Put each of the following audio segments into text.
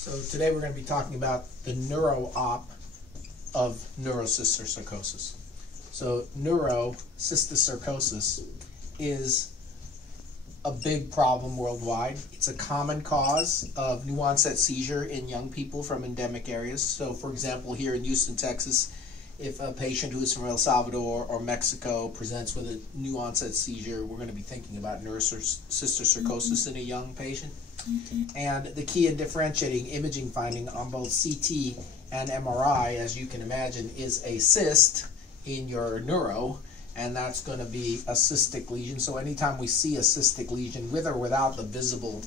So today we're going to be talking about the neuro-op of neurocysticercosis. So neurocysticercosis is a big problem worldwide. It's a common cause of new onset seizure in young people from endemic areas. So for example, here in Houston, Texas, if a patient who is from El Salvador or Mexico presents with a new onset seizure, we're going to be thinking about neurocysticercosis in a young patient. And the key in differentiating imaging finding on both CT and MRI, as you can imagine, is a cyst in your neuro, and that's going to be a cystic lesion. So anytime we see a cystic lesion with or without the visible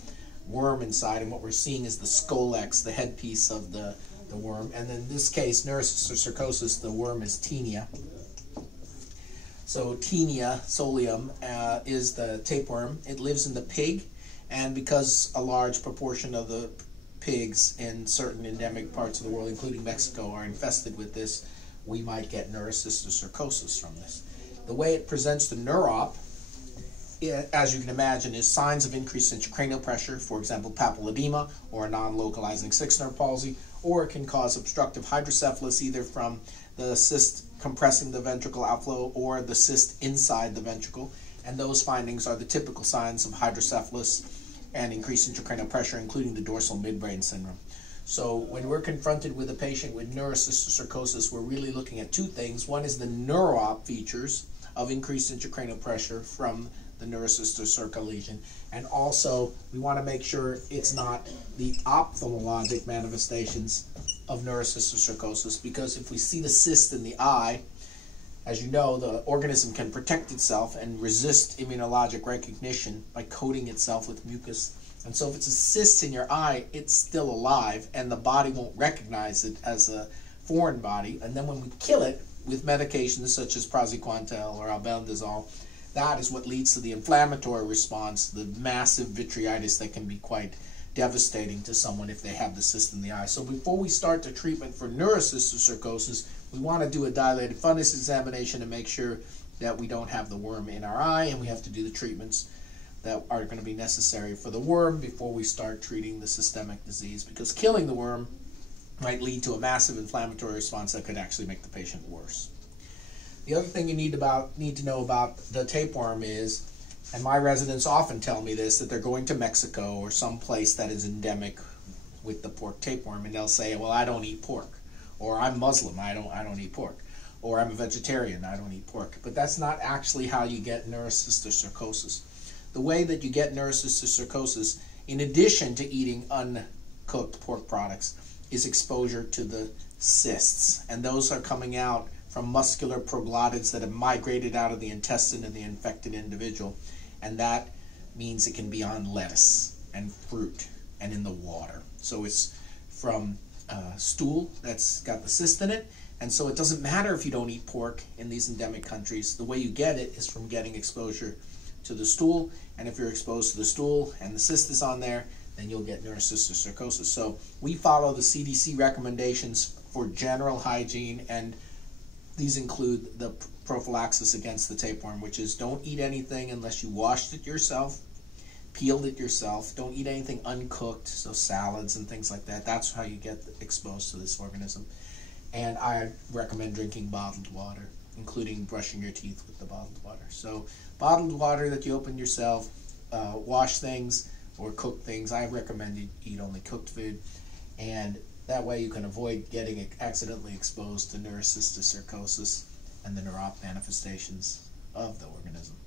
worm inside, and what we're seeing is the scolex, the headpiece of the worm, and in this case, neurocysticercosis, the worm is Taenia. So Taenia solium is the tapeworm. It lives in the pig, and because a large proportion of the pigs in certain endemic parts of the world, including Mexico, are infested with this, we might get neurocysticercosis from this. The way it presents to neuro-op, as you can imagine, is signs of increased intracranial pressure, for example, papilledema or a non-localizing sixth nerve palsy, or it can cause obstructive hydrocephalus either from the cyst compressing the ventricle outflow or the cyst inside the ventricle. And those findings are the typical signs of hydrocephalus and increased intracranial pressure, including the dorsal midbrain syndrome. So when we're confronted with a patient with neurocysticercosis, we're really looking at two things. One is the neuro-op features of increased intracranial pressure from the neurocysticercal lesion, and also we want to make sure it's not the ophthalmologic manifestations of neurocysticercosis, because if we see the cyst in the eye, as you know, the organism can protect itself and resist immunologic recognition by coating itself with mucus. And so if it's a cyst in your eye, it's still alive, and the body won't recognize it as a foreign body. And then when we kill it with medications such as praziquantel or albendazole, that is what leads to the inflammatory response, the massive vitritis that can be quite devastating to someone if they have the cyst in the eye. So before we start the treatment for neurocysticercosis, we want to do a dilated fundus examination to make sure that we don't have the worm in our eye, and we have to do the treatments that are going to be necessary for the worm before we start treating the systemic disease, because killing the worm might lead to a massive inflammatory response that could actually make the patient worse. The other thing you need to know about the tapeworm is, and my residents often tell me this, that they're going to Mexico or some place that is endemic with the pork tapeworm, and they'll say, well, I don't eat pork, or I'm Muslim, I don't eat pork, or I'm a vegetarian, I don't eat pork. But that's not actually how you get neurocysticercosis. The way that you get neurocysticercosis, in addition to eating uncooked pork products, is exposure to the cysts, and those are coming out from muscular proglottids that have migrated out of the intestine of the infected individual, and that means it can be on lettuce and fruit and in the water. So it's from stool that's got the cyst in it, and so it doesn't matter if you don't eat pork in these endemic countries. The way you get it is from getting exposure to the stool, and if you're exposed to the stool and the cyst is on there, then you'll get neurocysticercosis. So we follow the CDC recommendations for general hygiene, and these include the prophylaxis against the tapeworm, which is don't eat anything unless you washed it yourself, peeled it yourself. Don't eat anything uncooked, so salads and things like that. That's how you get exposed to this organism. And I recommend drinking bottled water, including brushing your teeth with the bottled water. So bottled water that you opened yourself, wash things or cook things. I recommend you eat only cooked food, and that way you can avoid getting accidentally exposed to neurocysticercosis and the neuro-op manifestations of the organism.